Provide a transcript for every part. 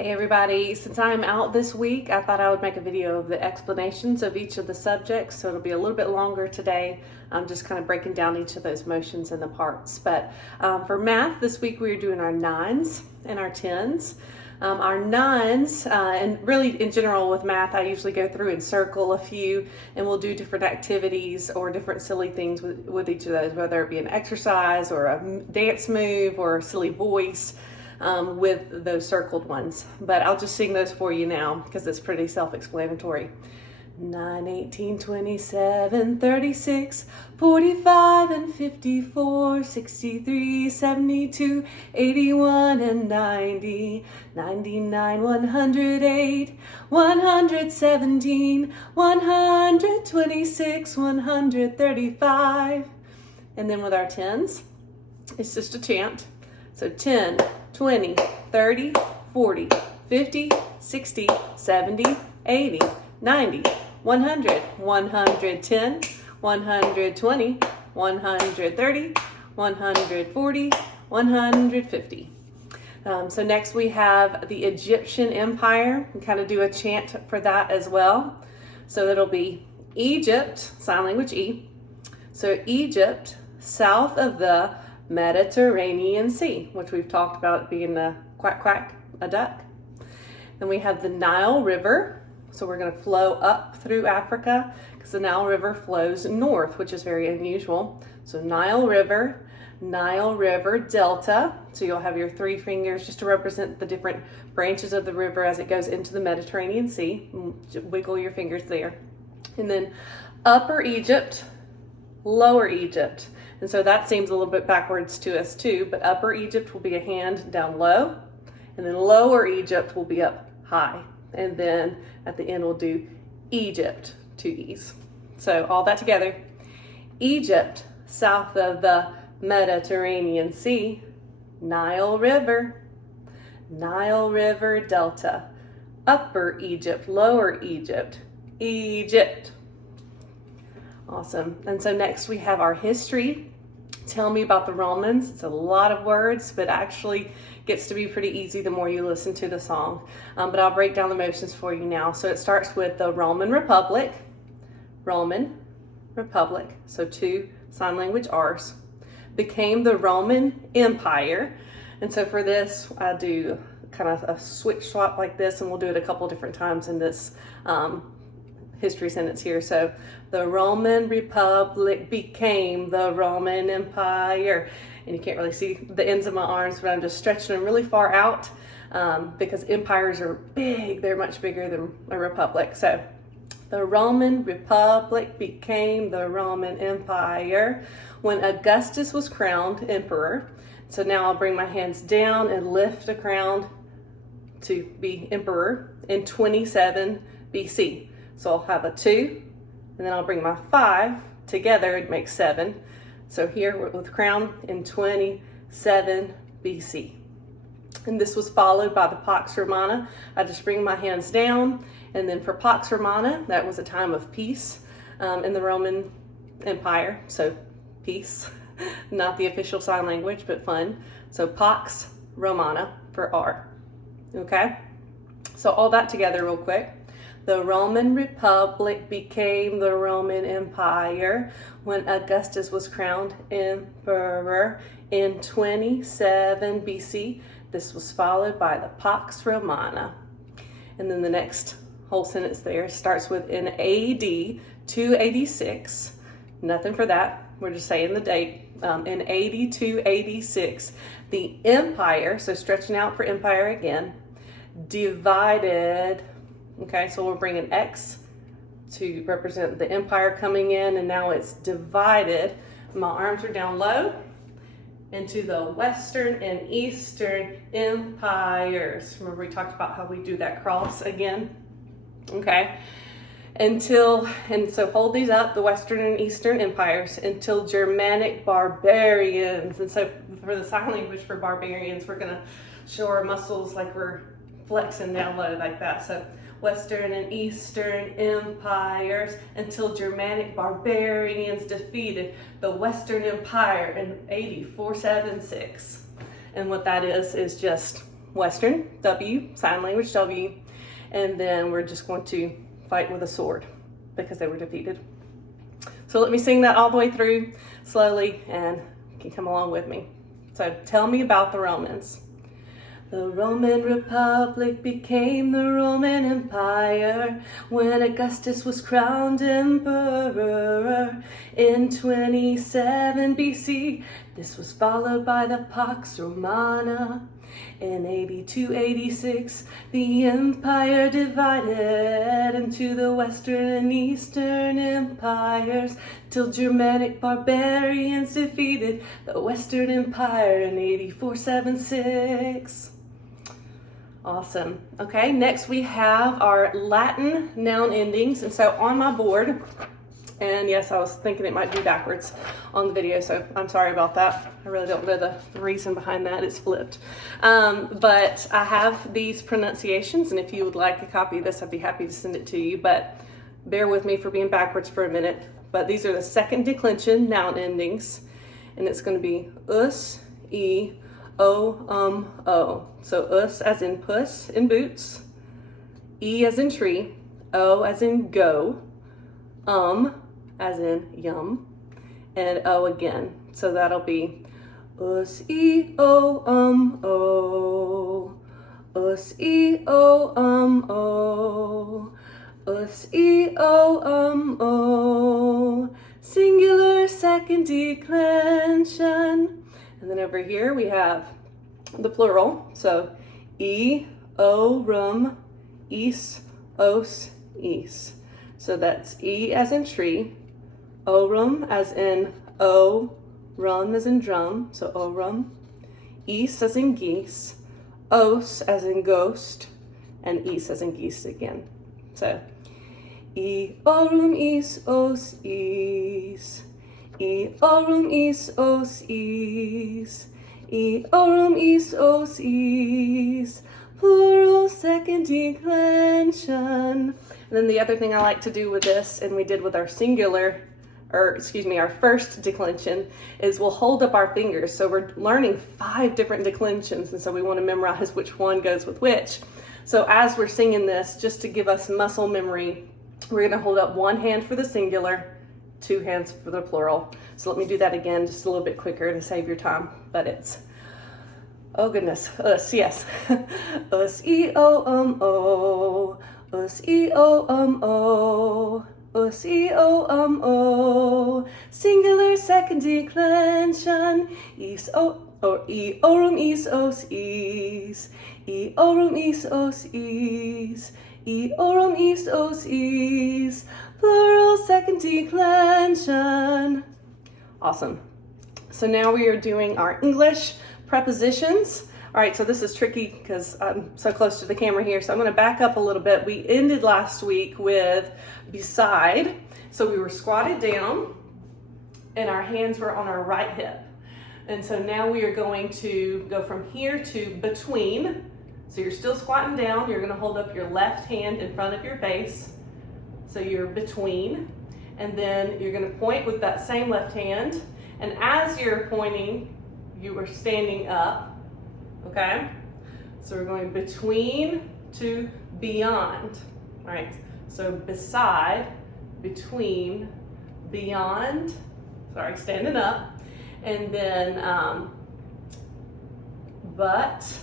Hey everybody, since I'm out this week, I thought I would make a video of the explanations of each of the subjects, so it'll be a little bit longer today. I'm just kind of breaking down each of those motions and the parts. But for math, this week we are doing our 9s and our 10s. Our 9s, and really in general with math, I usually go through and circle a few, and we'll do different activities or different silly things with each of those, whether it be an exercise or a dance move or a silly voice. With those circled ones, but I'll just sing those for you now because it's pretty self-explanatory. 9, 18, 27, 36, 45 and 54, 63, 72, 81 and 90, 99, 108, 117, 126, 135. And then with our 10s, it's just a chant. So 10, 20, 30, 40, 50, 60, 70, 80, 90, 100, 110, 120, 130, 140, 150. So next we have the Egyptian Empire. We kind of do a chant for that as well. So it'll be Egypt, sign language E. So Egypt, south of the Mediterranean Sea, which we've talked about being a quack quack, a duck. Then we have the Nile River. So we're going to flow up through Africa because the Nile River flows north, which is very unusual. So Nile River Delta. So you'll have your 3 fingers just to represent the different branches of the river as it goes into the Mediterranean Sea. Wiggle your fingers there. And then Upper Egypt, Lower Egypt. And so that seems a little bit backwards to us too, but Upper Egypt will be a hand down low, and then Lower Egypt will be up high. And then at the end we'll do Egypt, 2 E's. So all that together, Egypt, south of the Mediterranean Sea, Nile River Delta, Upper Egypt, Lower Egypt, Egypt. Awesome. And so next we have our history. Tell me about the Romans. It's a lot of words, but actually gets to be pretty easy the more you listen to the song. But I'll break down the motions for you now. So it starts with the Roman Republic, so 2 sign language R's, became the Roman Empire. And so for this, I do kind of a switch swap like this, and we'll do it a couple different times in this history sentence here. So the Roman Republic became the Roman Empire. And you can't really see the ends of my arms, but I'm just stretching them really far out because empires are big. They're much bigger than a republic. So the Roman Republic became the Roman Empire when Augustus was crowned emperor. So now I'll bring my hands down and lift the crown to be emperor in 27 BC. So I'll have a 2, and then I'll bring my 5 together, it makes 7. So here with crown in 27 BC. And this was followed by the Pax Romana. I just bring my hands down, and then for Pax Romana, that was a time of peace in the Roman Empire. So peace, not the official sign language, but fun. So Pax Romana for R, okay? So all that together real quick. The Roman Republic became the Roman Empire when Augustus was crowned emperor in 27 BC. This was followed by the Pax Romana. And then the next whole sentence there starts with in AD 286. Nothing for that. We're just saying the date. In AD 286, the empire, so stretching out for empire again, divided. Okay, so we'll bring an X to represent the empire coming in, and now it's divided. My arms are down low into the Western and Eastern empires. Remember we talked about how we do that cross again? Okay, and so hold these up, the Western and Eastern empires, until Germanic barbarians. And so for the sign language for barbarians, we're gonna show our muscles like we're flexing down low like that. So Western and Eastern empires until Germanic barbarians defeated the Western Empire in AD 476. And what that is just Western, W, sign language W, and then we're just going to fight with a sword because they were defeated. So let me sing that all the way through slowly and you can come along with me. So tell me about the Romans. The Roman Republic became the Roman Empire when Augustus was crowned emperor in 27 BC. This was followed by the Pax Romana. In AD 286, the empire divided into the Western and Eastern empires till Germanic barbarians defeated the Western Empire in AD 476. Awesome. Okay, next we have our Latin noun endings. And so on my board, and yes, I was thinking it might be backwards on the video, so I'm sorry about that. I really don't know the reason behind that. It's flipped. But I have these pronunciations, and if you would like a copy of this, I'd be happy to send it to you. But bear with me for being backwards for a minute. But these are the second declension noun endings, and it's going to be us, e, o. So us as in puss in boots, e as in tree, o as in go, as in yum, and o again. So that'll be us, e, o, o, us, e, o, o, us, e, o, o, singular second declension. And then over here we have the plural. So e, o, rum, is, os, is. So that's e as in tree, orum as in o, rum as in drum, so orum, is as in geese, os as in ghost, and is as in geese again. So e orum is os is, e orum is os is, e orum is os is, plural second declension. And then the other thing I like to do with this, and we did with our singular, our first declension, is we'll hold up our fingers. So we're learning 5 different declensions, and so we want to memorize which one goes with which. So as we're singing this, just to give us muscle memory, we're going to hold up one hand for the singular, 2 hands for the plural. So let me do that again, just a little bit quicker to save your time. But it's, oh goodness, us, yes. Us, e, o, o. Us, e, o, o. Us, e, o, o. Singular second declension. Is, o, or e, orum is, os, is. E, orum is, os, is. E, orum is, os, is. Plural second declension. Awesome. So now we are doing our English prepositions. All right, so this is tricky because I'm so close to the camera here, so I'm going to back up a little bit. We ended last week with beside, so we were squatted down and our hands were on our right hip. And so now we are going to go from here to between. So you're still squatting down, you're going to hold up your left hand in front of your face, so you're between, and then you're going to point with that same left hand, and as you're pointing, you are standing up. Okay, so we're going between to beyond. All right, so beside, between, beyond, standing up, and then but,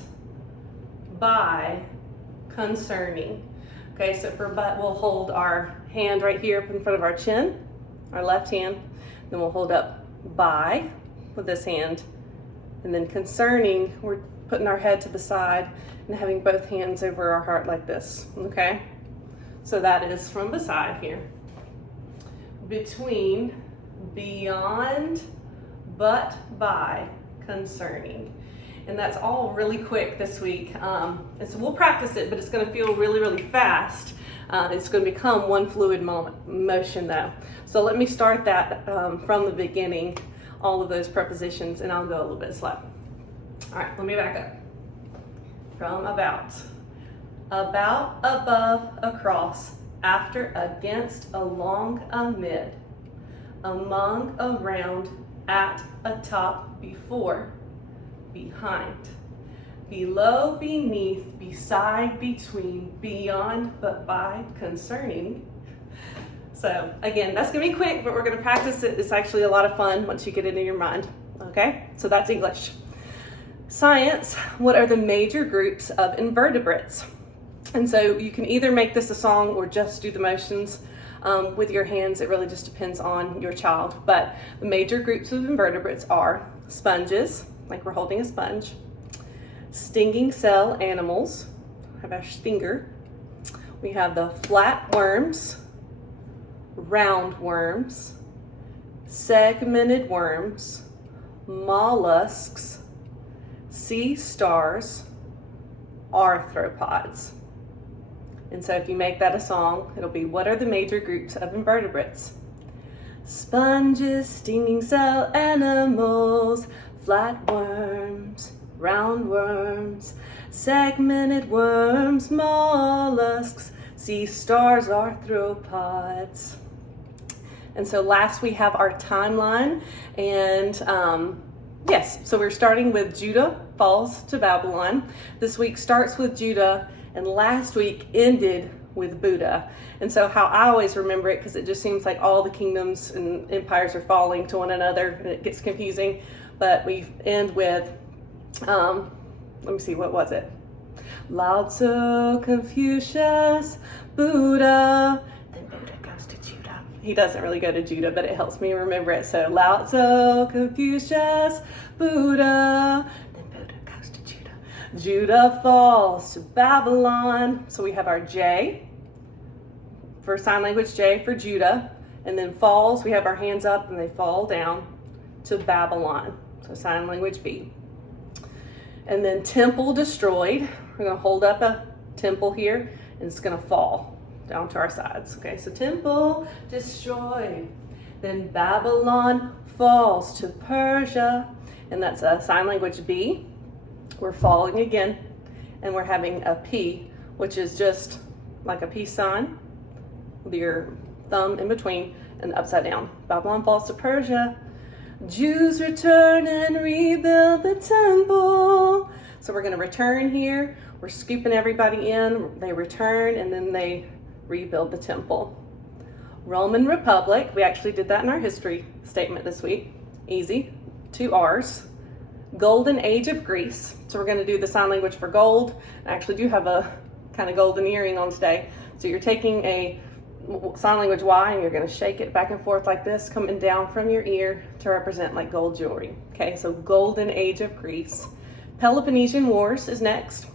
by, concerning. Okay, so for but, we'll hold our hand right here up in front of our chin, our left hand, then we'll hold up by with this hand, and then concerning, we're putting our head to the side and having both hands over our heart like this, okay? So that is from beside here. Between, beyond, but, by, concerning. And that's all really quick this week. And so we'll practice it, but it's gonna feel really, really fast. It's gonna become one fluid motion though. So let me start that from the beginning, all of those prepositions, and I'll go a little bit slow. All right, let me back up. From about, above, across, after, against, along, amid, among, around, at, atop, before, behind, below, beneath, beside, between, beyond, but by, concerning. So again, that's gonna be quick, but we're gonna practice it. It's actually a lot of fun once you get it in your mind, okay? So that's English. Science, what are the major groups of invertebrates? And so you can either make this a song or just do the motions with your hands. It really just depends on your child. But the major groups of invertebrates are sponges, like we're holding a sponge, stinging cell animals, have our stinger. We have the flatworms, roundworms, segmented worms, mollusks, sea stars, arthropods. And so if you make that a song, it'll be, what are the major groups of invertebrates? Sponges, stinging cell animals, flatworms, roundworms, segmented worms, mollusks, sea stars, arthropods. And so last we have our timeline, and yes, so we're starting with Judah falls to Babylon. This week starts with Judah, and last week ended with Buddha. And so how I always remember it, because it just seems like all the kingdoms and empires are falling to one another, and it gets confusing, but we end with, let me see, what was it? Lao Tzu, Confucius, Buddha, then Buddha goes to Judah. He doesn't really go to Judah, but it helps me remember it. So Lao Tzu, Confucius, Buddha, then Buddha goes to Judah. Judah falls to Babylon. So we have our J for sign language, J for Judah, and then falls, we have our hands up and they fall down to Babylon. So sign language B. And then temple destroyed. We're going to hold up a temple here, and it's going to fall down to our sides. Okay, so temple destroyed. Then Babylon falls to Persia, and that's a sign language B. We're falling again, and we're having a P, which is just like a peace sign with your thumb in between and upside down. Babylon falls to Persia. Jews return and rebuild the temple. So we're going to return here. We're scooping everybody in. They return, and then they rebuild the temple. Roman Republic. We actually did that in our history statement this week. Easy. 2 R's. Golden Age of Greece. So we're going to do the sign language for gold. I actually do have a kind of golden earring on today. So you're taking a sign language Y, and you're going to shake it back and forth like this, coming down from your ear to represent like gold jewelry. Okay, so Golden Age of Greece. Peloponnesian Wars is next,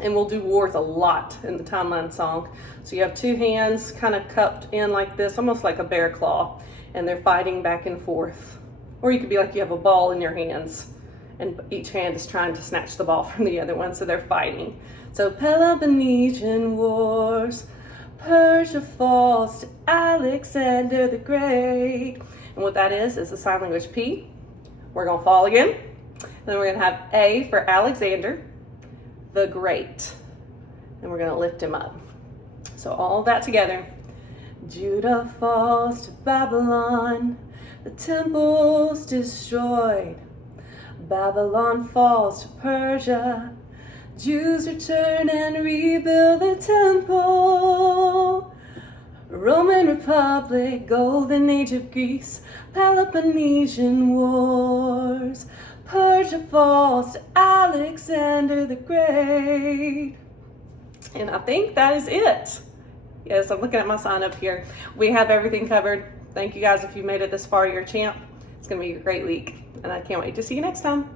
and we'll do wars a lot in the timeline song. So you have 2 hands kind of cupped in like this, almost like a bear claw, and they're fighting back and forth. Or you could be like you have a ball in your hands, and each hand is trying to snatch the ball from the other one, so they're fighting. So Peloponnesian Wars. Persia falls to Alexander the Great. And what that is the sign language P. We're going to fall again. Then we're going to have A for Alexander the Great. And we're going to lift him up. So all that together. Judah falls to Babylon. The temple's destroyed. Babylon falls to Persia. Jews return and rebuild the temple. Roman Republic, Golden Age of Greece, Peloponnesian Wars. Persia falls to Alexander the Great. And I think that is it. Yes, I'm looking at my sign up here. We have everything covered. Thank you guys if you made it this far. You're a champ. It's going to be a great week, and I can't wait to see you next time.